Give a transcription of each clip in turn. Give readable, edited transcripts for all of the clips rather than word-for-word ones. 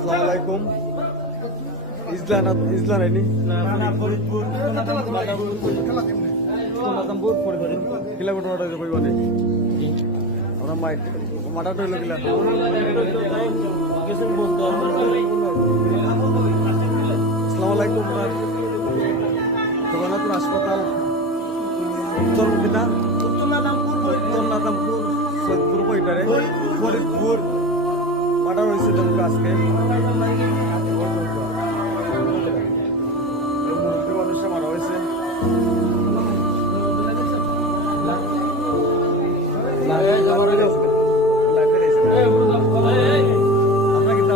আসসালামু আলাইকুম। ইজলান আইনি কিলা ঘটনা কইবা নে আমরা মাটা টইল কিলা আসসালামু আলাইকুম। জগন্নাথপুর হাসপাতাল উত্তর নাদামপুর সৈয়দপুর কইটারে ফরিদপুর মাটা হয়েছে তোমাকে আজকে মানুষে মারা হয়েছে। আমরা কিন্তু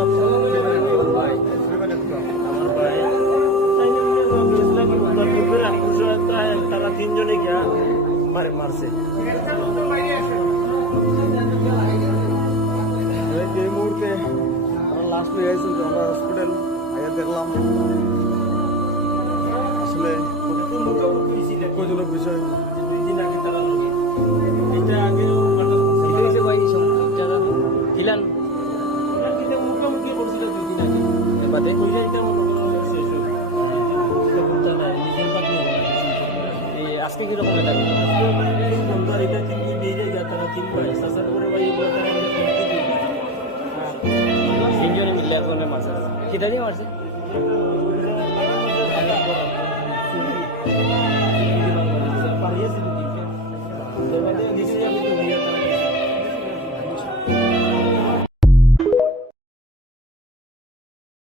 তারা তিনজনে গিয়া মারছে। এই মুহূর্তে আমরা লাস্ট হয়ে গেছি আমরা হসপিটাল আগে দেখলাম আসলে দুঃখজনক বিষয়। দুইদিন আগে তারা এটা আগেও দিলাম মুখোমুখি করছিল 2 দিন আগে বাদে আজকে কিরকম এটা এটা 3 দিন দিয়ে যায় তারা 3 বার সাসার করে ভাই তিনজনে মিললে একজনের মারছে কেটা দিয়ে মারছে